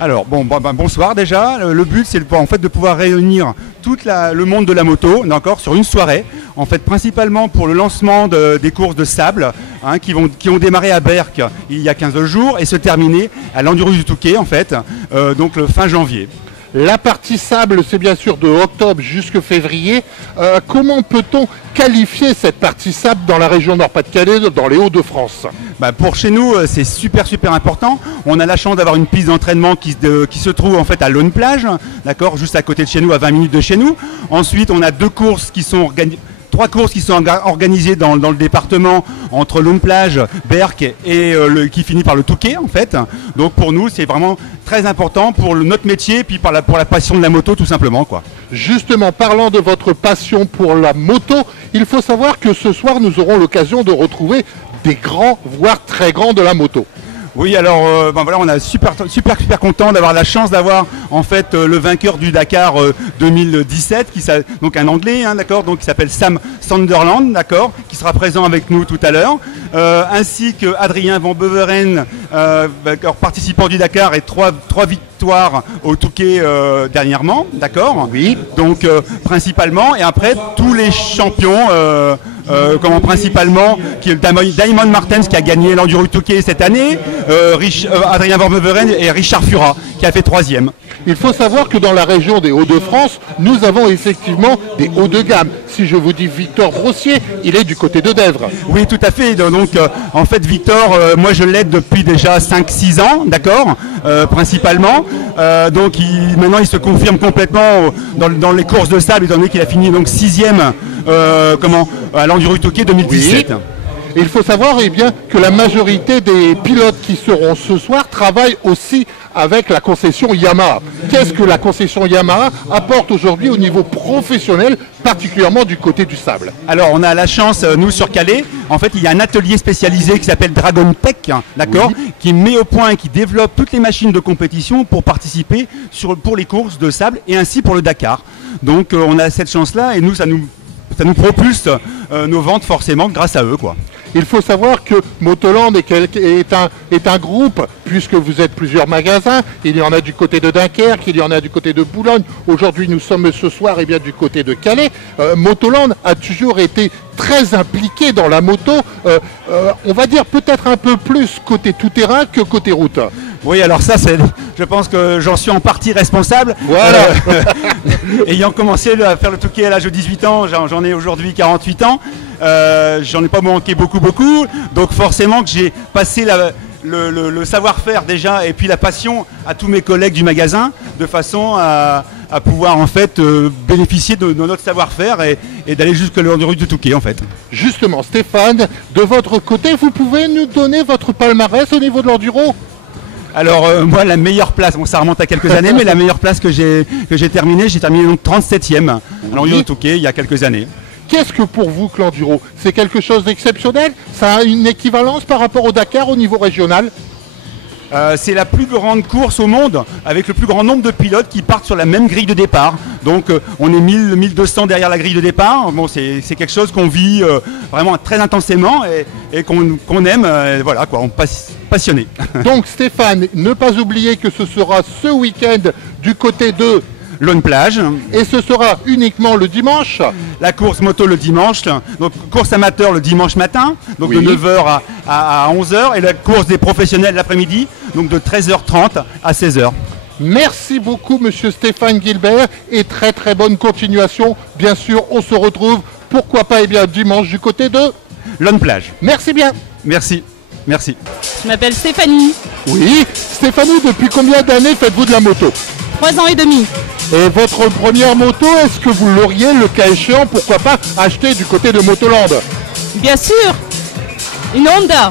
Alors, bonsoir déjà. Le but, c'est en fait de pouvoir réunir tout le monde de la moto, d'accord, sur une soirée. En fait, principalement pour le lancement des courses de sable, hein, qui ont démarré à Berck il y a 15 jours et se terminer à l'Enduro du Touquet, en fait, donc le fin janvier. La partie sable, c'est bien sûr de octobre jusqu'à février. Comment peut-on qualifier cette partie sable dans la région Nord-Pas-de-Calais, dans les Hauts-de-France? Pour chez nous, c'est super important. On a la chance d'avoir une piste d'entraînement qui se trouve en fait à Laune-Plage, d'accord, juste à côté de chez nous, à 20 minutes de chez nous. Ensuite, on a trois courses qui sont organisées dans le département entre Laune-Plage, Berck et qui finit par le Touquet en fait. Donc pour nous c'est vraiment très important pour notre métier et puis pour la passion de la moto tout simplement quoi. Justement, parlant de votre passion pour la moto, il faut savoir que ce soir nous aurons l'occasion de retrouver des grands, voire très grands de la moto. Oui, alors on est super content d'avoir la chance d'avoir en fait le vainqueur du Dakar 2017, donc un Anglais, hein, d'accord, donc qui s'appelle Sam Sunderland, d'accord, qui sera présent avec nous tout à l'heure, ainsi que Adrien Van Beveren, participant du Dakar et trois victoires au Touquet dernièrement, d'accord. Oui. Donc principalement, et après tous les champions. Principalement Diamond Martens qui a gagné l'Enduro Touquet cette année, Adrien Van Beveren et Richard Fura qui a fait 3e. Il faut savoir que dans la région des Hauts-de-France, nous avons effectivement des hauts de gamme. Si je vous dis Victor Brossier, il est du côté de Dèvres. Oui, tout à fait. Donc, en fait, Victor, moi je l'aide depuis déjà 5-6 ans, d'accord, principalement. Donc, maintenant, il se confirme complètement dans les courses de sable, étant donné qu'il a fini donc 6e à l'Enduro Touquet 2017. Oui. Il faut savoir que la majorité des pilotes qui seront ce soir travaillent aussi avec la concession Yamaha. Qu'est-ce que la concession Yamaha apporte aujourd'hui au niveau professionnel, particulièrement du côté du sable? Alors on a la chance, nous sur Calais, en fait il y a un atelier spécialisé qui s'appelle Dragon Tech, d'accord, oui, qui met au point et qui développe toutes les machines de compétition pour participer pour les courses de sable et ainsi pour le Dakar. Donc on a cette chance-là et nous ça nous propulse nos ventes forcément grâce à eux, quoi. Il faut savoir que Motoland est un groupe, puisque vous êtes plusieurs magasins. Il y en a du côté de Dunkerque, il y en a du côté de Boulogne. Aujourd'hui, nous sommes ce soir du côté de Calais. Motoland a toujours été très impliqué dans la moto. On va dire peut-être un peu plus côté tout-terrain que côté route. Oui, alors ça, je pense que j'en suis en partie responsable. Voilà. Ayant commencé à faire le Touquet à l'âge de 18 ans, j'en ai aujourd'hui 48 ans. J'en ai pas manqué beaucoup. Donc forcément que j'ai passé le savoir-faire déjà et puis la passion à tous mes collègues du magasin de façon à pouvoir en fait bénéficier de notre savoir-faire et d'aller jusqu'à l'Enduro du Touquet en fait. Justement, Stéphane, de votre côté, vous pouvez nous donner votre palmarès au niveau de l'enduro? Alors moi la meilleure place, ça remonte à quelques années, mais la meilleure place que j'ai terminé donc 37e à l'Enduro du Touquet il y a quelques années. Qu'est-ce que pour vous que l'enduro? C'est quelque chose d'exceptionnel? Ça a une équivalence par rapport au Dakar au niveau régional? C'est la plus grande course au monde avec le plus grand nombre de pilotes qui partent sur la même grille de départ. Donc on est 1200 derrière la grille de départ. Bon, c'est quelque chose qu'on vit vraiment très intensément et qu'on aime. Voilà quoi, on passionné. Donc Stéphane, ne pas oublier que ce sera ce week-end du côté de Laune-Plage. Et ce sera uniquement le dimanche? La course moto le dimanche, donc course amateur le dimanche matin, donc de 9h à 11h, et la course des professionnels l'après-midi, donc de 13h30 à 16h. Merci beaucoup monsieur Stéphane Guilbert et très très bonne continuation. Bien sûr, on se retrouve, pourquoi pas dimanche du côté de Laune-Plage. Merci bien. Merci. Je m'appelle Stéphanie. Oui, Stéphanie, depuis combien d'années faites-vous de la moto? 3 ans et demi. Et votre première moto, est-ce que vous l'auriez, le cas échéant, pourquoi pas, acheter du côté de Motoland? Bien sûr. Une Honda.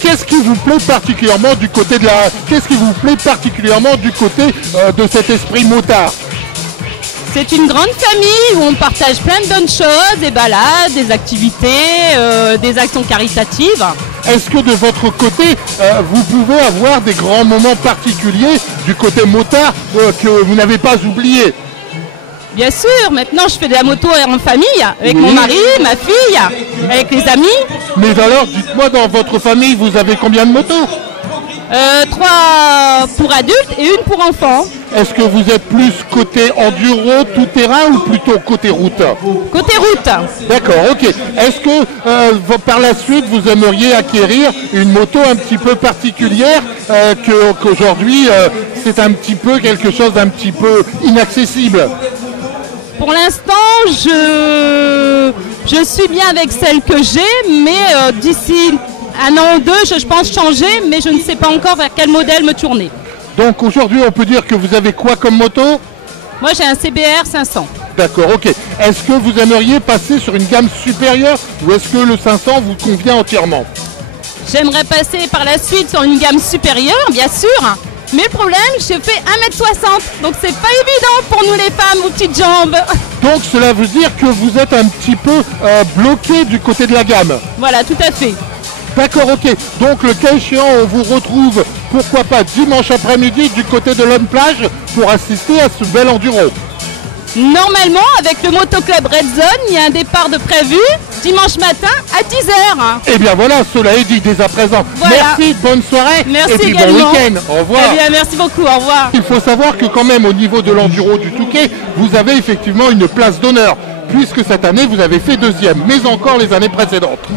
Qu'est-ce qui vous plaît particulièrement du côté de cet esprit motard? C'est une grande famille où on partage plein de bonnes choses, des balades, des activités, des actions caritatives. Est-ce que de votre côté, vous pouvez avoir des grands moments particuliers du côté motard que vous n'avez pas oublié? Bien sûr, maintenant je fais de la moto en famille, avec mon mari, ma fille, avec les amis. Mais alors, dites-moi, dans votre famille, vous avez combien de motos? 3 pour adultes et 1 pour enfants. Est-ce que vous êtes plus côté enduro, tout terrain ou plutôt côté route? Côté route. D'accord, ok. Est-ce que par la suite vous aimeriez acquérir une moto un petit peu particulière qu'aujourd'hui c'est un petit peu quelque chose d'un petit peu inaccessible? Pour l'instant, je suis bien avec celle que j'ai, mais d'ici 1 an ou 2, je pense changer, mais je ne sais pas encore vers quel modèle me tourner. Donc aujourd'hui, on peut dire que vous avez quoi comme moto? Moi, j'ai un CBR 500. D'accord, ok. Est-ce que vous aimeriez passer sur une gamme supérieure ou est-ce que le 500 vous convient entièrement? J'aimerais passer par la suite sur une gamme supérieure, bien sûr. Mais le problème, je fais 1m60, donc c'est pas évident pour nous les femmes aux petites jambes. Donc cela veut dire que vous êtes un petit peu bloqué du côté de la gamme. Voilà, tout à fait. D'accord, ok. Donc le cas échéant, on vous retrouve, pourquoi pas, dimanche après-midi du côté de l'Homme Plage pour assister à ce bel enduro. Normalement, avec le motoclub Red Zone, il y a un départ de prévu dimanche matin à 10h. Eh bien voilà, cela est dit dès à présent. Voilà. Merci, bonne soirée. Merci et puis également. bon week-end. Au revoir. Eh bien, merci beaucoup, au revoir. Il faut savoir que quand même au niveau de l'enduro du Touquet, vous avez effectivement une place d'honneur, puisque cette année vous avez fait 2e, mais encore les années précédentes.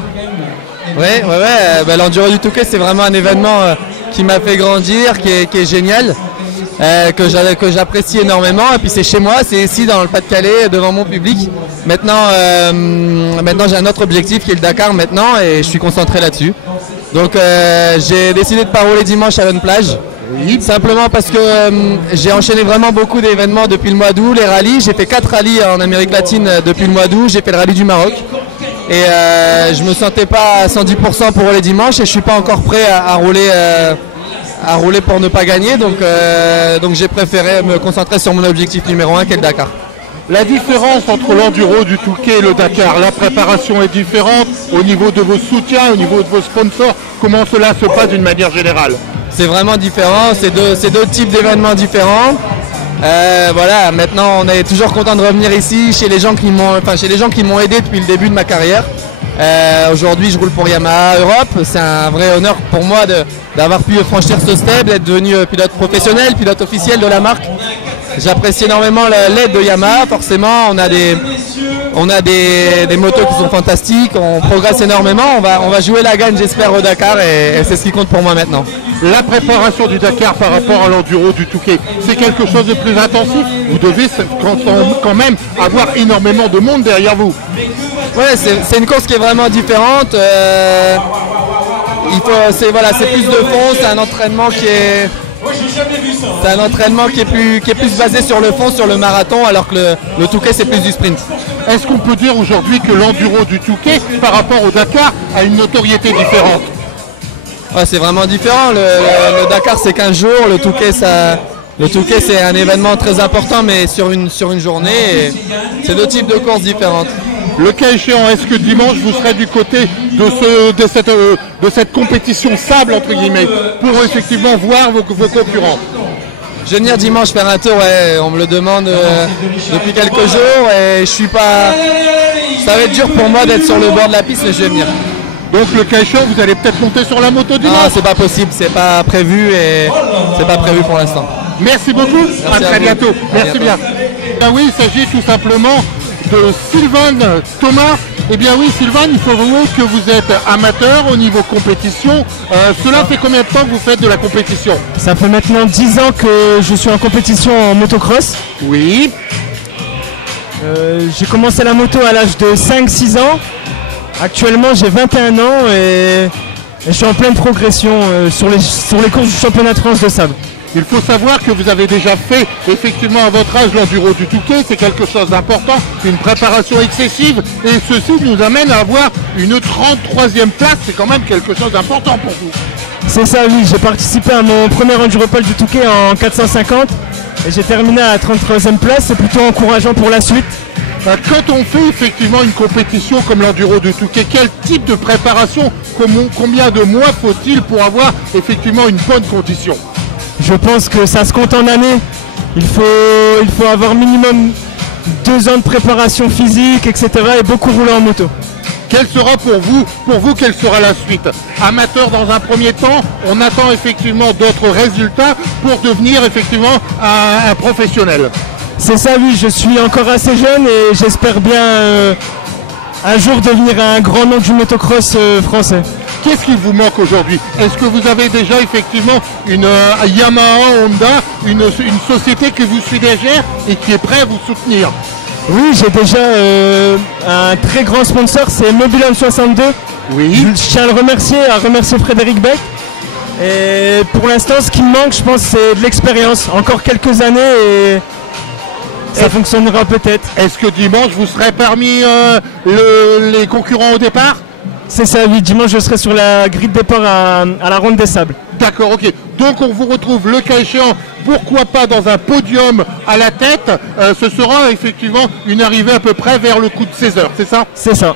Ouais, l'enduro du Touquet c'est vraiment un événement qui m'a fait grandir, qui est génial, que j'apprécie énormément. Et puis c'est chez moi, c'est ici dans le Pas-de-Calais, devant mon public. Maintenant j'ai un autre objectif qui est le Dakar maintenant et je suis concentré là-dessus. Donc j'ai décidé de pas rouler dimanche à l'Homme Plage. Oui. Simplement parce que j'ai enchaîné vraiment beaucoup d'événements depuis le mois d'août, les rallyes. J'ai fait 4 rallyes en Amérique latine depuis le mois d'août. J'ai fait le rallye du Maroc. Et je me sentais pas à 110% pour rouler dimanche et je suis pas encore prêt à rouler pour ne pas gagner. Donc j'ai préféré me concentrer sur mon objectif numéro 1 qui est le Dakar. La différence entre l'enduro du Touquet et le Dakar, la préparation est différente au niveau de vos soutiens, au niveau de vos sponsors. Comment cela se passe d'une manière générale? C'est vraiment différent, c'est deux types d'événements différents. Voilà, maintenant on est toujours content de revenir ici chez les gens qui m'ont aidé depuis le début de ma carrière. Aujourd'hui je roule pour Yamaha Europe, c'est un vrai honneur pour moi d'avoir pu franchir ce step, d'être devenu pilote professionnel, pilote officiel de la marque. J'apprécie énormément l'aide de Yamaha, forcément on a des motos qui sont fantastiques, on progresse énormément, on va jouer la gagne j'espère au Dakar et c'est ce qui compte pour moi maintenant. La préparation du Dakar par rapport à l'enduro du Touquet, c'est quelque chose de plus intensif. Vous devez quand même avoir énormément de monde derrière vous. Ouais, c'est une course qui est vraiment différente. C'est plus de fond, c'est un entraînement qui est plus basé sur le fond, sur le marathon, alors que le Touquet c'est plus du sprint. Est-ce qu'on peut dire aujourd'hui que l'enduro du Touquet par rapport au Dakar a une notoriété différente? Ouais, c'est vraiment différent. Le Dakar c'est 15 jours, le Touquet c'est un événement très important mais sur une journée. C'est 2 types de courses différentes. Le cas échéant, est-ce que dimanche vous serez du côté de cette compétition sable entre guillemets pour effectivement voir vos concurrents? Je vais venir dimanche faire un tour, ouais, on me le demande depuis quelques jours et je suis pas. Ça va être dur pour moi d'être sur le bord de la piste mais je vais venir. Donc le cas échéant, vous allez peut-être monter sur la moto dimanche? Non, c'est pas possible, c'est pas prévu et c'est pas prévu pour l'instant. Merci beaucoup, à très bientôt. Merci bien. Ah oui, il s'agit tout simplement de Sylvain Thomas. Eh bien oui Sylvain, il faut avouer que vous êtes amateur au niveau compétition. Cela fait combien de temps que vous faites de la compétition? Ça fait maintenant 10 ans que je suis en compétition en motocross. Oui. J'ai commencé la moto à l'âge de 5-6 ans. Actuellement j'ai 21 ans et je suis en pleine progression sur les courses du championnat de France de sable. Il faut savoir que vous avez déjà fait effectivement à votre âge l'enduro du Touquet, c'est quelque chose d'important, une préparation excessive et ceci nous amène à avoir une 33e place, c'est quand même quelque chose d'important pour vous. C'est ça, oui, j'ai participé à mon premier Enduropole du Touquet en 450 et j'ai terminé à la 33e place, c'est plutôt encourageant pour la suite. Quand on fait effectivement une compétition comme l'enduro du Touquet, quel type de préparation, combien de mois faut-il pour avoir effectivement une bonne condition? Je pense que ça se compte en années. Il faut avoir minimum 2 ans de préparation physique, etc. et beaucoup rouler en moto. Quelle sera pour vous, quelle sera la suite? Amateur dans un premier temps, on attend effectivement d'autres résultats pour devenir effectivement un professionnel. C'est ça, oui, je suis encore assez jeune et j'espère bien un jour devenir un grand nom du motocross français. Qu'est-ce qui vous manque aujourd'hui? Est-ce que vous avez déjà effectivement une Yamaha Honda, une société qui vous suit derrière et qui est prêt à vous soutenir? Oui, j'ai déjà un très grand sponsor, c'est Mobilon 62. Oui. Je tiens à remercier Frédéric Beck. Et pour l'instant, ce qui me manque, je pense, c'est de l'expérience. Encore quelques années et ça fonctionnera peut-être. Est-ce que dimanche, vous serez parmi les concurrents au départ? C'est ça, oui. Dimanche, je serai sur la grille de départ à la Ronde des Sables. D'accord, ok. Donc on vous retrouve le cas échéant, pourquoi pas dans un podium à la tête. Ce sera effectivement une arrivée à peu près vers le coup de 16h, c'est ça? C'est ça.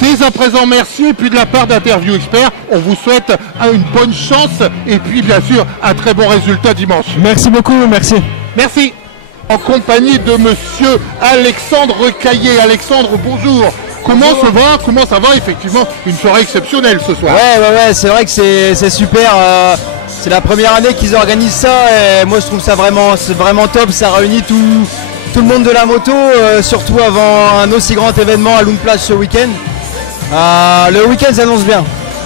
Dès à présent, merci. Et puis de la part d'Interview Expert, on vous souhaite une bonne chance et puis bien sûr un très bon résultat dimanche. Merci beaucoup, merci. Merci. En compagnie de monsieur Alexandre Caillé. Alexandre, bonjour. Comment ça va effectivement une soirée exceptionnelle ce soir? Ouais, c'est vrai que c'est super. C'est la première année qu'ils organisent ça et moi je trouve ça c'est vraiment top. Ça réunit tout le monde de la moto, surtout avant un aussi grand événement à Lune Plage ce week-end. Le week-end s'annonce bien.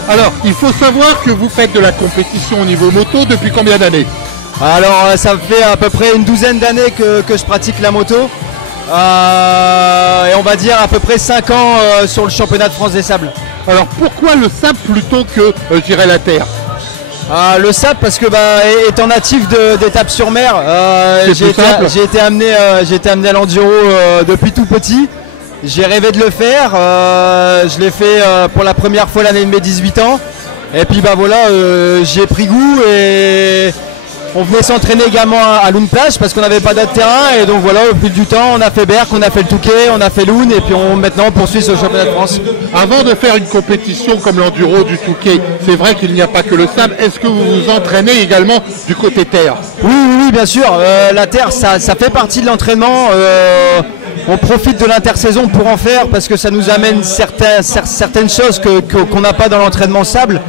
Alors, il faut savoir que vous faites de la compétition au niveau moto depuis combien d'années? Alors, ça fait à peu près une douzaine d'années que je pratique la moto. Et on va dire à peu près 5 ans sur le championnat de France des sables. Alors pourquoi le sable plutôt que je dirais la terre? Le sable parce que étant natif d'étapes sur mer, j'ai été amené à l'enduro depuis tout petit. J'ai rêvé de le faire, je l'ai fait pour la première fois l'année de mes 18 ans. Et puis voilà, j'y ai pris goût et on venait s'entraîner également à Lune Plage parce qu'on n'avait pas d'autre terrain et donc voilà, au fil du temps on a fait Berck, on a fait le Touquet, on a fait Lune et puis maintenant on poursuit sur le championnat de France. Avant de faire une compétition comme l'enduro du Touquet, c'est vrai qu'il n'y a pas que le sable, est-ce que vous vous entraînez également du côté terre? Oui, bien sûr, la terre ça fait partie de l'entraînement. On profite de l'intersaison pour en faire parce que ça nous amène certaines choses qu'on n'a pas dans l'entraînement sable.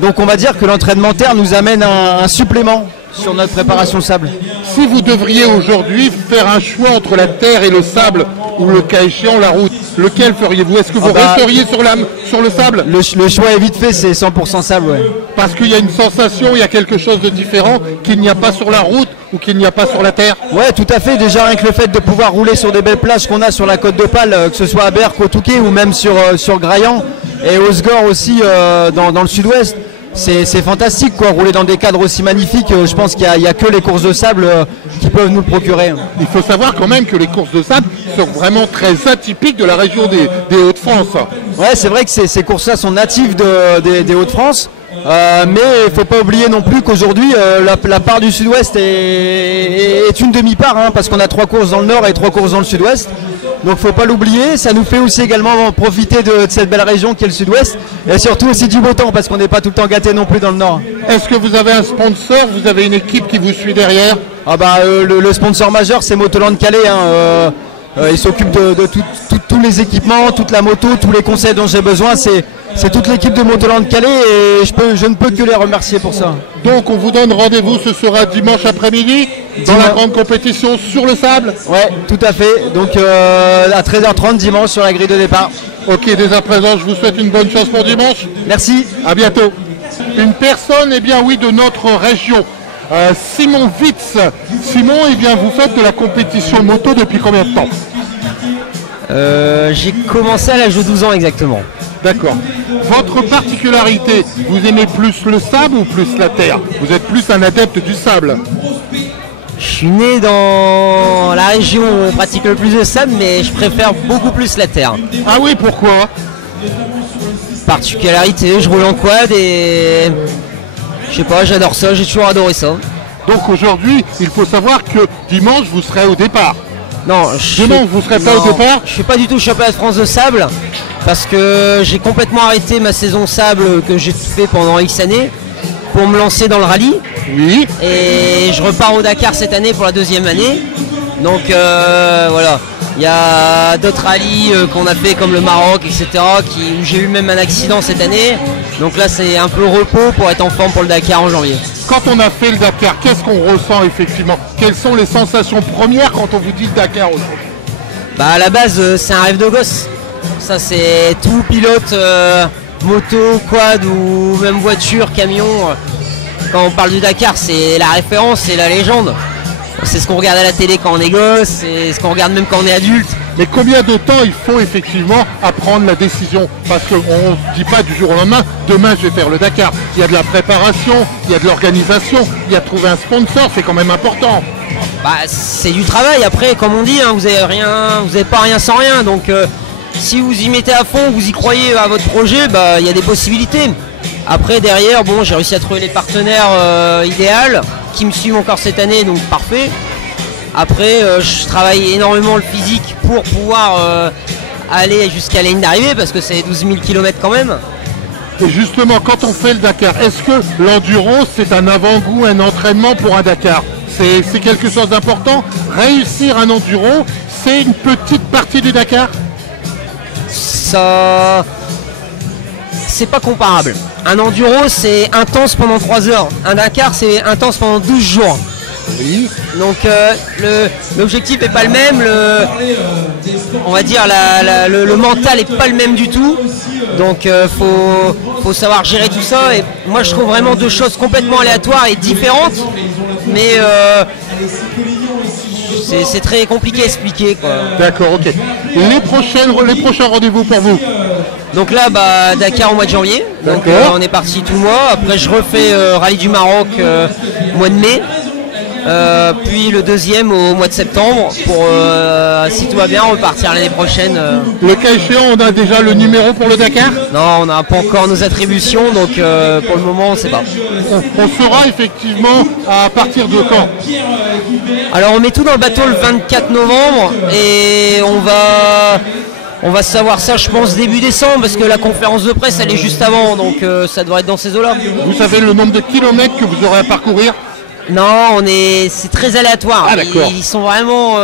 Donc on va dire que l'entraînement terre nous amène un supplément sur notre préparation sable. Si vous devriez aujourd'hui faire un choix entre la terre et le sable, ou le cas échéant la route, lequel feriez-vous? Est-ce que vous resteriez sur le sable? Le choix est vite fait, c'est 100% sable, ouais. Parce qu'il y a une sensation, il y a quelque chose de différent qu'il n'y a pas sur la route ou qu'il n'y a pas sur la terre? Ouais, tout à fait. Déjà rien que le fait de pouvoir rouler sur des belles plages qu'on a sur la côte d'Opale, que ce soit à Berck, au Touquet ou même sur Graillan et au Sgor aussi dans le sud-ouest. C'est fantastique quoi, rouler dans des cadres aussi magnifiques. Je pense qu'il n'y a que les courses de sable qui peuvent nous le procurer. Il faut savoir quand même que les courses de sable sont vraiment très atypiques de la région des Hauts-de-France. Ouais, c'est vrai que ces courses-là sont natives des Hauts-de-France. Mais il ne faut pas oublier non plus qu'aujourd'hui la part du sud-ouest est une demi-part parce qu'on a 3 courses dans le nord et 3 courses dans le sud-ouest. Donc faut pas l'oublier, ça nous fait aussi également profiter de cette belle région qui est le sud-ouest et surtout aussi du beau temps parce qu'on n'est pas tout le temps gâté non plus dans le nord. Est-ce que vous avez un sponsor, vous avez une équipe qui vous suit derrière? Le sponsor majeur c'est Motoland Calais. Il s'occupe de tous les équipements, toute la moto, tous les conseils dont j'ai besoin. C'est toute l'équipe de Motoland Calais et je ne peux que les remercier pour ça. Donc on vous donne rendez-vous, ce sera dimanche après-midi dans la grande compétition sur le sable? Ouais, tout à fait. Donc à 13h30 dimanche sur la grille de départ. Ok, dès à présent je vous souhaite une bonne chance pour dimanche. Merci. À bientôt. Une personne, de notre région. Simon Witz. Simon, vous faites de la compétition moto depuis combien de temps? J'ai commencé à l'âge de 12 ans exactement. D'accord. Votre particularité, vous aimez plus le sable ou plus la terre? Vous êtes plus un adepte du sable? Je suis né dans la région où on pratique le plus de sable, mais je préfère beaucoup plus la terre. Ah oui, pourquoi? Particularité, je roule en quad et je sais pas, j'adore ça, j'ai toujours adoré ça. Donc aujourd'hui, il faut savoir que dimanche, vous serez au départ. Non, vous serez pas au départ? Je suis pas du tout championnat de France de sable parce que j'ai complètement arrêté ma saison sable que j'ai fait pendant X années pour me lancer dans le rallye. Oui. Et je repars au Dakar cette année pour la 2e année. Donc voilà, il y a d'autres rallyes qu'on a fait comme le Maroc, etc. Où j'ai eu même un accident cette année. Donc là c'est un peu le repos pour être en forme pour le Dakar en janvier. Quand on a fait le Dakar, qu'est-ce qu'on ressent effectivement? Quelles sont les sensations premières quand on vous dit Dakar aujourd'hui? Bah à la base c'est un rêve de gosse. Ça c'est tout pilote, moto, quad ou même voiture, camion. Quand on parle du Dakar c'est la référence, c'est la légende. C'est ce qu'on regarde à la télé quand on est gosse, c'est ce qu'on regarde même quand on est adulte. Mais combien de temps il faut effectivement à prendre la décision? Parce qu'on ne dit pas du jour au lendemain, demain je vais faire le Dakar. Il y a de la préparation, il y a de l'organisation, il y a de trouver un sponsor, c'est quand même important. Bah, c'est du travail, après comme on dit, hein, vous n'avez pas rien sans rien. Donc si vous y mettez à fond, vous y croyez à votre projet, bah, il y a des possibilités. Après derrière, bon, j'ai réussi à trouver les partenaires idéaux qui me suivent encore cette année, donc parfait. Après, je travaille énormément le physique pour pouvoir aller jusqu'à la ligne d'arrivée parce que c'est 12 000 km quand même. Et justement, quand on fait le Dakar, est-ce que l'enduro, c'est un avant-goût, un entraînement pour un Dakar? C'est quelque chose d'important? Réussir un enduro, c'est une petite partie du Dakar? Ça... c'est pas comparable. Un enduro, c'est intense pendant 3 heures. Un Dakar, c'est intense pendant 12 jours. Oui. Donc l'objectif n'est pas le même, on va dire le mental n'est pas le même du tout. Donc faut savoir gérer tout ça. Et moi je trouve vraiment deux choses complètement aléatoires et différentes. Mais c'est très compliqué à expliquer. D'accord, ok. Les prochains rendez-vous pour vous? Donc là, bah, Dakar au mois de janvier. Donc on est parti tout le mois. Après je refais Rallye du Maroc mois de mai. Puis le deuxième au mois de septembre pour, si tout va bien, repartir l'année prochaine. Le cas échéant, on a déjà le numéro pour le Dakar? Non, on n'a pas encore nos attributions, donc pour le moment, on ne sait pas. On saura effectivement à partir de quand? Alors on met tout dans le bateau le 24 novembre et on va savoir ça, je pense, début décembre, parce que la conférence de presse, elle est juste avant, donc ça devrait être dans ces eaux-là. Vous savez le nombre de kilomètres que vous aurez à parcourir? Non, c'est très aléatoire. Ah, d'accord. Ils sont vraiment,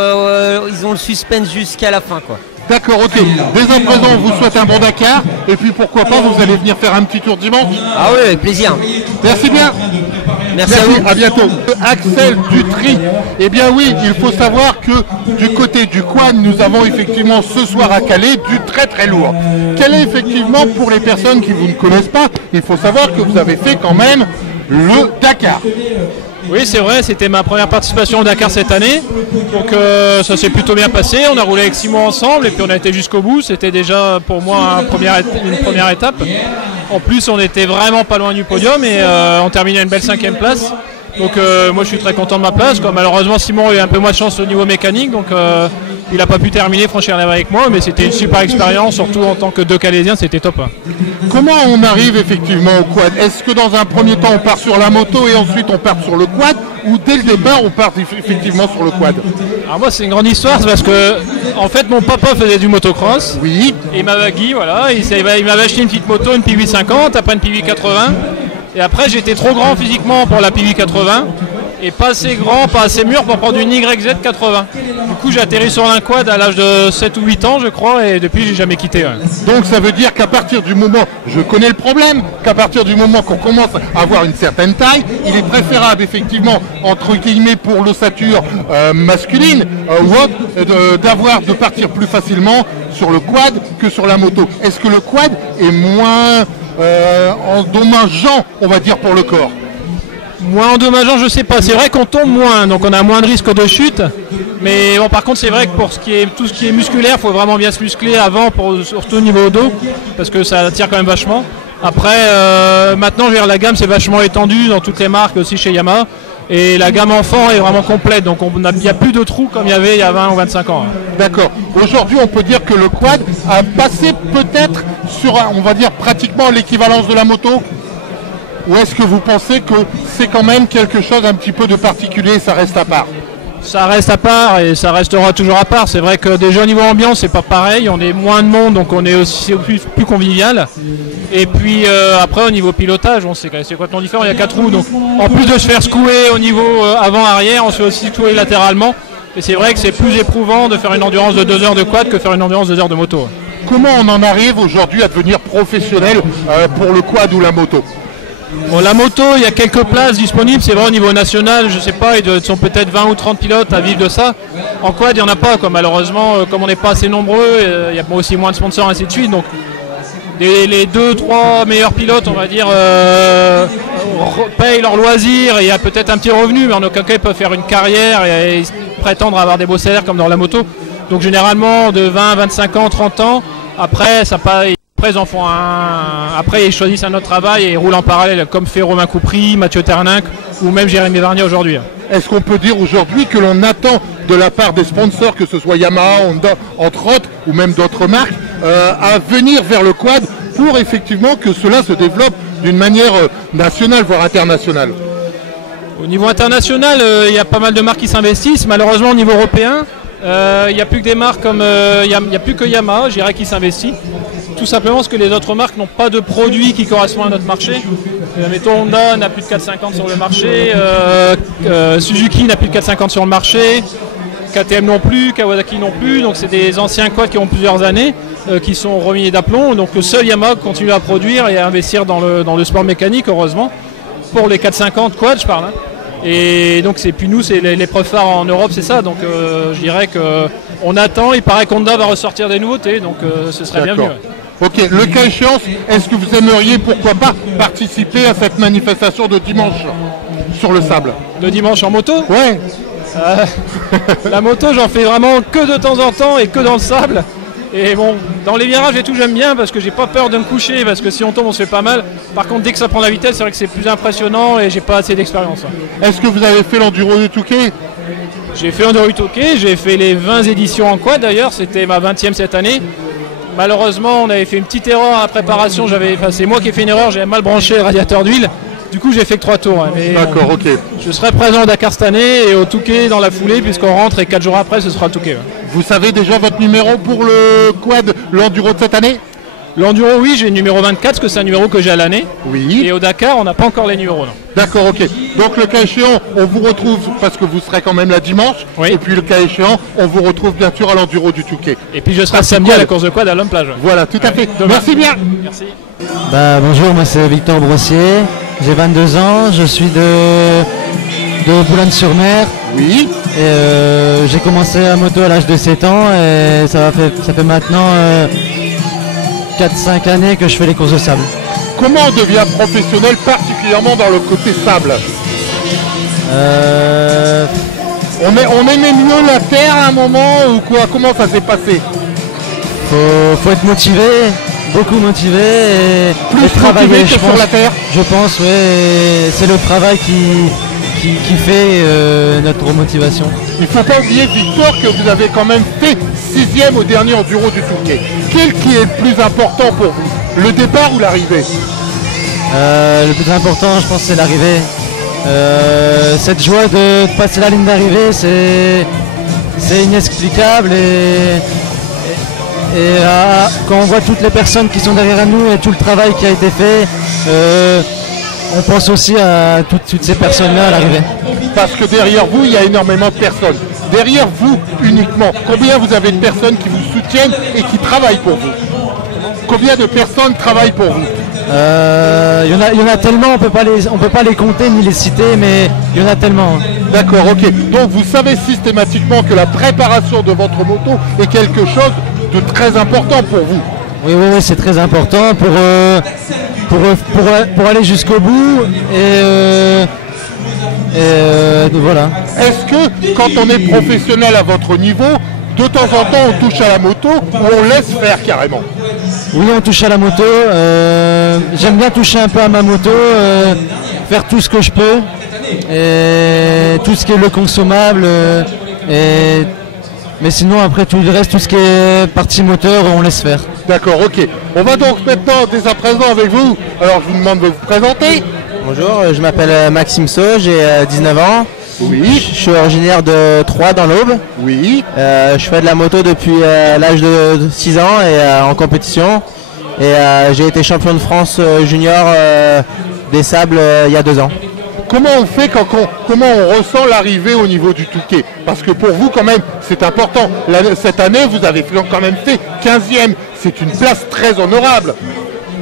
ils ont le suspense jusqu'à la fin, quoi. D'accord, ok. Dès à présent, on vous souhaite un bon Dakar. Et puis pourquoi pas, vous allez venir faire un petit tour dimanche? Ah oui, avec plaisir. Merci bien. Merci à vous. À bientôt. Axel Dutry. Eh bien oui, il faut savoir que du côté du quad, nous avons effectivement ce soir à Calais du très très lourd. Quel est effectivement, pour les personnes qui vous ne connaissent pas, il faut savoir que vous avez fait quand même le Dakar. Oui, c'est vrai, c'était ma première participation au Dakar cette année, donc ça s'est plutôt bien passé. On a roulé avec Simon ensemble et puis on a été jusqu'au bout. C'était déjà pour moi une première étape. En plus, on était vraiment pas loin du podium et on terminait à une belle 5e place. Donc moi je suis très content de ma place. Malheureusement, Simon a eu un peu moins de chance au niveau mécanique, donc il n'a pas pu terminer, franchir la ligne avec moi, mais c'était une super expérience, surtout en tant que deux Calaisiens, c'était top. Comment on arrive effectivement au quad? Est-ce que dans un premier temps on part sur la moto et ensuite on part sur le quad, ou dès le départ on part effectivement sur le quad? Alors moi c'est une grande histoire, c'est parce que en fait mon papa faisait du motocross. Oui. Et il m'avait acquis, voilà, il m'avait acheté une petite moto, une PV 50, après une PV 80. Et après j'étais trop grand physiquement pour la PV 80. Et pas assez grand, pas assez mûr pour prendre une YZ 80. Du coup j'ai atterri sur un quad à l'âge de 7 ou 8 ans je crois, et depuis j'ai jamais quitté. Ouais. Donc ça veut dire qu'à partir du moment, je connais le problème, qu'à partir du moment qu'on commence à avoir une certaine taille, il est préférable effectivement, entre guillemets, pour l'ossature masculine ou autre, de partir plus facilement sur le quad que sur la moto. Est-ce que le quad est moins endommageant, on va dire, pour le corps? Moins endommageant, je sais pas. C'est vrai qu'on tombe moins, donc on a moins de risques de chute. Mais bon, par contre, c'est vrai que pour tout ce qui est musculaire, il faut vraiment bien se muscler avant, surtout au niveau dos, parce que ça tire quand même vachement. Après, maintenant, je veux dire, la gamme c'est vachement étendue dans toutes les marques, aussi chez Yamaha. Et la gamme enfant est vraiment complète, donc il n'y a plus de trous comme il y avait il y a 20 ou 25 ans. D'accord. Aujourd'hui, on peut dire que le quad a passé peut-être sur, on va dire, pratiquement l'équivalence de la moto? Ou est-ce que vous pensez que c'est quand même quelque chose un petit peu de particulier, ça reste à part? Ça reste à part et ça restera toujours à part. C'est vrai que déjà au niveau ambiance, c'est pas pareil. On est moins de monde, donc on est aussi plus convivial. Et puis après, au niveau pilotage, c'est complètement différent. Il y a 4 roues, donc en plus de se faire secouer au niveau avant-arrière, on se fait aussi secouer latéralement. Et c'est vrai que c'est plus éprouvant de faire une endurance de 2 heures de quad que faire une endurance de 2 heures de moto. Comment on en arrive aujourd'hui à devenir professionnel pour le quad ou la moto? Bon, la moto, il y a quelques places disponibles, c'est vrai au niveau national, je sais pas, ils sont peut-être 20 ou 30 pilotes à vivre de ça. En quad, il n'y en a pas, quoi. Malheureusement, comme on n'est pas assez nombreux, il y a aussi moins de sponsors, ainsi de suite. Donc les 2-3 meilleurs pilotes, on va dire, payent leurs loisirs et il y a peut-être un petit revenu, mais en aucun cas ils peuvent faire une carrière et prétendre avoir des beaux salaires comme dans la moto. Donc généralement de 20, 25 ans, 30 ans, après ça passe. Après, ils choisissent un autre travail et ils roulent en parallèle, comme fait Romain Coupry, Mathieu Terninck ou même Jérémy Varnier aujourd'hui. Est-ce qu'on peut dire aujourd'hui que l'on attend de la part des sponsors, que ce soit Yamaha, Honda, entre autres, ou même d'autres marques, à venir vers le quad pour effectivement que cela se développe d'une manière nationale, voire internationale? Au niveau international, il y a pas mal de marques qui s'investissent. Malheureusement, au niveau européen, il n'y a plus que des marques comme... Il n'y a plus que Yamaha, je dirais, qui s'investit. Tout simplement parce que les autres marques n'ont pas de produits qui correspondent à notre marché. Mettons, Honda n'a plus de 450 sur le marché, Suzuki n'a plus de 450 sur le marché, KTM non plus, Kawasaki non plus. Donc c'est des anciens quads qui ont plusieurs années, qui sont remis d'aplomb. Donc le seul Yamaha continue à produire et à investir dans le sport mécanique, heureusement. Pour les 450 quads, je parle. Et donc puis nous, c'est l'épreuve phare en Europe, c'est ça. Donc je dirais qu'on attend, il paraît qu'Honda va ressortir des nouveautés, donc ce serait bienvenu. Ouais. Ok, le cas échéance, est-ce que vous aimeriez, pourquoi pas, participer à cette manifestation de dimanche sur le sable? De dimanche en moto? Ouais. La moto, j'en fais vraiment que de temps en temps et que dans le sable. Et bon, dans les virages et tout, j'aime bien parce que j'ai pas peur de me coucher, parce que si on tombe, on se fait pas mal. Par contre, dès que ça prend la vitesse, c'est vrai que c'est plus impressionnant et j'ai pas assez d'expérience. Est-ce que vous avez fait l'enduro du Touquet? J'ai fait l'enduro du Touquet, j'ai fait les 20 éditions en quad d'ailleurs, c'était ma 20e cette année. Malheureusement, on avait fait une petite erreur à la préparation. C'est moi qui ai fait une erreur, j'avais mal branché le radiateur d'huile. Du coup, j'ai fait que 3 tours. D'accord, ok. Je serai présent au Dakar cette année et au Touquet dans la foulée, puisqu'on rentre et 4 jours après, ce sera le Touquet. Vous savez déjà votre numéro pour le quad, l'enduro de cette année? L'enduro, oui, j'ai le numéro 24, parce que c'est un numéro que j'ai à l'année. Oui. Et au Dakar, on n'a pas encore les numéros. D'accord, ok. Donc le cas échéant, on vous retrouve, parce que vous serez quand même là dimanche. Oui. Et puis le cas échéant, on vous retrouve bien sûr à l'enduro du Touquet. Et puis je serai samedi à la course de quad à l'Homme-Plage. Voilà, tout à fait. Merci bien. Merci. Bonjour, moi c'est Victor Brossier, j'ai 22 ans, je suis de Boulogne-sur-Mer. Oui. Et j'ai commencé la moto à l'âge de 7 ans et ça fait maintenant 4-5 années que je fais les courses de sable. Comment on devient professionnel, particulièrement dans le côté sable? On aimait mieux la terre à un moment ou quoi? Comment ça s'est passé? Faut être motivé, beaucoup motivé et travailler. Je pense, sur la terre. Je pense, oui. C'est le travail qui fait notre motivation. Il ne faut pas oublier, Victor, que vous avez quand même fait 6e au dernier enduro du Touquet. Quel qui est le plus important pour vous? Le départ ou l'arrivée? Le plus important, je pense, c'est l'arrivée. Cette joie de passer la ligne d'arrivée, c'est inexplicable et quand on voit toutes les personnes qui sont derrière nous et tout le travail qui a été fait, on pense aussi à toutes ces personnes-là à l'arrivée. Parce que derrière vous, il y a énormément de personnes. Derrière vous uniquement, combien vous avez de personnes qui vous soutiennent et qui travaillent pour vous? Combien de personnes travaillent pour vous? Il y en a tellement, on peut pas les compter ni les citer, mais il y en a tellement. D'accord, ok. Donc vous savez systématiquement que la préparation de votre moto est quelque chose de très important pour vous. Oui, c'est très important pour aller jusqu'au bout et voilà. Est-ce que quand on est professionnel à votre niveau, de temps en temps on touche à la moto ou on laisse faire carrément? Oui, on touche à la moto. J'aime bien toucher un peu à ma moto, faire tout ce que je peux, et tout ce qui est le consommable. Mais sinon, après tout le reste, tout ce qui est partie moteur, on laisse faire. D'accord, ok. On va donc maintenant, dès à présent avec vous. Alors, je vous demande de vous présenter. Bonjour, je m'appelle Maxime Sau, j'ai 19 ans. Oui. Je suis originaire de Troyes dans l'Aube. Oui. Je fais de la moto depuis l'âge de 6 ans et en compétition. Et j'ai été champion de France junior des sables il y a 2 ans. comment on fait comment on ressent l'arrivée au niveau du Touquet? Parce que pour vous quand même c'est important. Cette année vous avez quand même fait 15e. C'est une place très honorable.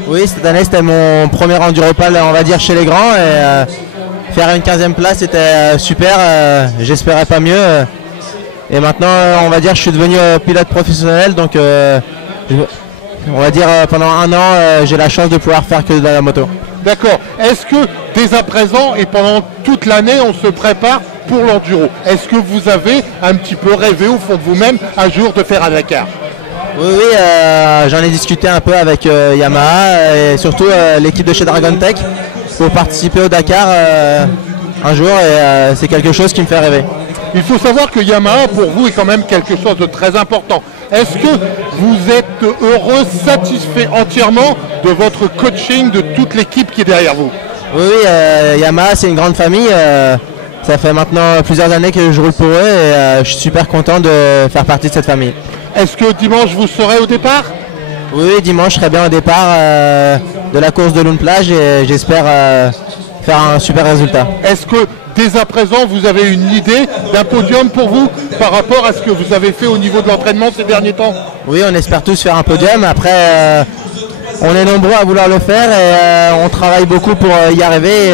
Oui, cette année c'était mon premier Enduropal, on va dire, chez les grands. Et faire une 15e place c'était super. J'espérais pas mieux. Et maintenant, on va dire, je suis devenu pilote professionnel. Donc on va dire pendant un an, j'ai la chance de pouvoir faire que de la moto. D'accord. Est-ce que dès à présent et pendant toute l'année, on se prépare pour l'enduro? Est-ce que vous avez un petit peu rêvé au fond de vous-même un jour de faire à Dakar? Oui, j'en ai discuté un peu avec Yamaha et surtout l'équipe de chez Dragon Tech pour participer au Dakar un jour, et c'est quelque chose qui me fait rêver. Il faut savoir que Yamaha pour vous est quand même quelque chose de très important. Est-ce que vous êtes heureux, satisfait entièrement de votre coaching, de toute l'équipe qui est derrière vous? Oui, Yamaha c'est une grande famille. Ça fait maintenant plusieurs années que je roule pour eux et je suis super content de faire partie de cette famille. Est-ce que dimanche vous serez au départ? Oui, dimanche je serai bien au départ de la course de Lune Plage et j'espère faire un super résultat. Est-ce que dès à présent vous avez une idée d'un podium pour vous par rapport à ce que vous avez fait au niveau de l'entraînement ces derniers temps? Oui, on espère tous faire un podium. Après, on est nombreux à vouloir le faire et on travaille beaucoup pour y arriver.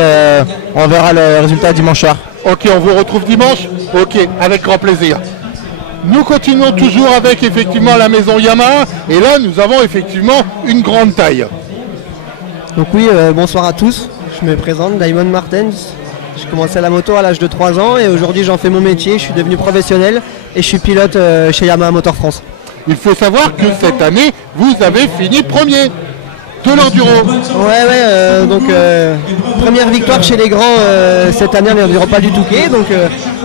On verra le résultat dimanche soir. Ok, on vous retrouve dimanche? Ok, avec grand plaisir. Nous continuons toujours avec effectivement la maison Yamaha et là nous avons effectivement une grande taille. Donc oui, bonsoir à tous, je me présente, Diamond Martens. J'ai commencé à la moto à l'âge de 3 ans et aujourd'hui j'en fais mon métier, je suis devenu professionnel et je suis pilote chez Yamaha Motor France. Il faut savoir que cette année vous avez fini premier de l'enduro. Ouais, donc première victoire chez les grands cette année à l'Enduropal du Touquet, donc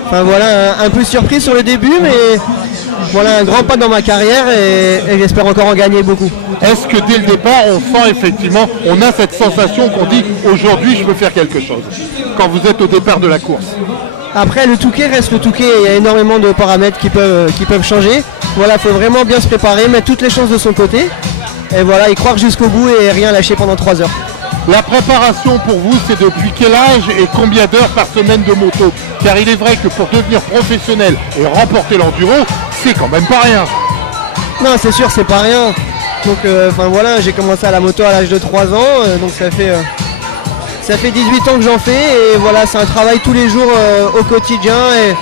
enfin, voilà, un peu surpris sur le début, mais voilà un grand pas dans ma carrière et j'espère encore en gagner beaucoup. Est-ce que dès le départ on sent effectivement, on a cette sensation qu'on dit aujourd'hui je veux faire quelque chose quand vous êtes au départ de la course? Après le Touquet reste le Touquet, il y a énormément de paramètres qui peuvent changer. Voilà, il faut vraiment bien se préparer, mettre toutes les chances de son côté et voilà, y croire jusqu'au bout et rien lâcher pendant 3 heures. La préparation pour vous, c'est depuis quel âge et combien d'heures par semaine de moto? Car il est vrai que pour devenir professionnel et remporter l'enduro, c'est quand même pas rien. Non, c'est sûr, c'est pas rien. Donc enfin voilà, j'ai commencé à la moto à l'âge de 3 ans, donc ça fait 18 ans que j'en fais et voilà, c'est un travail tous les jours au quotidien et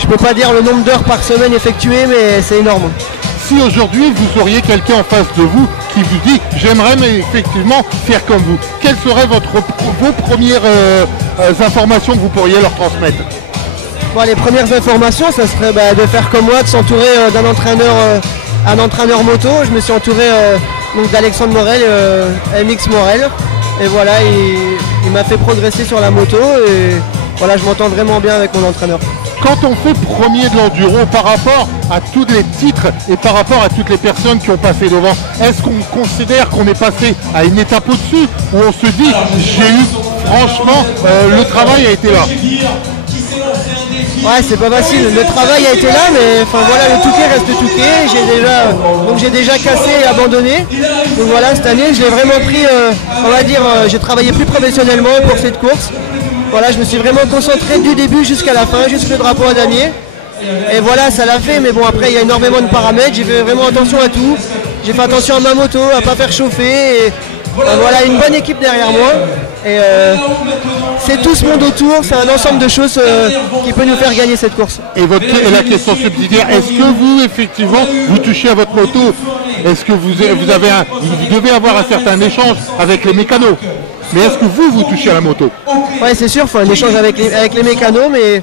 je peux pas dire le nombre d'heures par semaine effectuées, mais c'est énorme. Si aujourd'hui vous auriez quelqu'un en face de vous qui vous dit j'aimerais effectivement faire comme vous, quelles seraient vos premières informations que vous pourriez leur transmettre? Bon, les premières informations, ça serait de faire comme moi, de s'entourer d'un entraîneur, un entraîneur moto. Je me suis entouré d'Alexandre Morel, MX Morel, et voilà, il m'a fait progresser sur la moto et voilà, je m'entends vraiment bien avec mon entraîneur. Quand on fait premier de l'enduro par rapport à tous les titres et par rapport à toutes les personnes qui ont passé devant, est-ce qu'on considère qu'on est passé à une étape au-dessus ou on se dit j'ai eu franchement le travail a été là? Ouais, c'est pas facile, le travail a été là, mais enfin voilà, le Touquet reste Touquet, j'ai déjà cassé et abandonné. Donc voilà, cette année je l'ai vraiment pris, on va dire, j'ai travaillé plus professionnellement pour cette course. Voilà, je me suis vraiment concentré du début jusqu'à la fin, jusqu'au drapeau à damier. Et voilà, ça l'a fait, mais bon après il y a énormément de paramètres, j'ai fait vraiment attention à tout. J'ai fait attention à ma moto, à pas faire chauffer. Et voilà, une bonne équipe derrière moi. Et c'est tout ce monde autour, c'est un ensemble de choses qui peut nous faire gagner cette course. Et la question subsidiaire, est-ce que vous effectivement vous touchez à votre moto? Est-ce que vous devez avoir un certain échange avec les mécanos? Mais est-ce que vous touchez à la moto? Ouais, c'est sûr, il faut un échange avec les mécanos, mais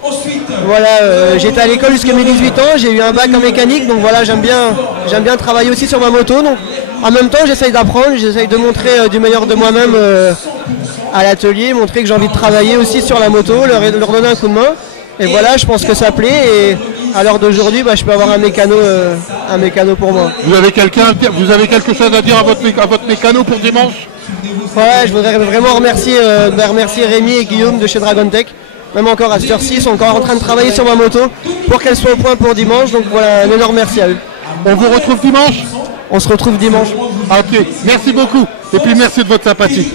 voilà, j'étais à l'école jusqu'à mes 18 ans, j'ai eu un bac en mécanique, donc voilà, j'aime bien travailler aussi sur ma moto. Donc en même temps, j'essaye d'apprendre, j'essaye de montrer du meilleur de moi-même à l'atelier, montrer que j'ai envie de travailler aussi sur la moto, leur donner un coup de main. Et voilà, je pense que ça plaît. Et à l'heure d'aujourd'hui, je peux avoir un mécano pour moi. Vous avez quelque chose à dire à votre mécano pour dimanche? Ouais, je voudrais vraiment remercier Rémi et Guillaume de chez Dragon Tech. Même encore à cette heure-ci, ils sont encore en train de travailler sur ma moto pour qu'elle soit au point pour dimanche. Donc voilà, un énorme merci à eux. On vous retrouve dimanche? On se retrouve dimanche. Ok, merci beaucoup. Et puis merci de votre sympathie.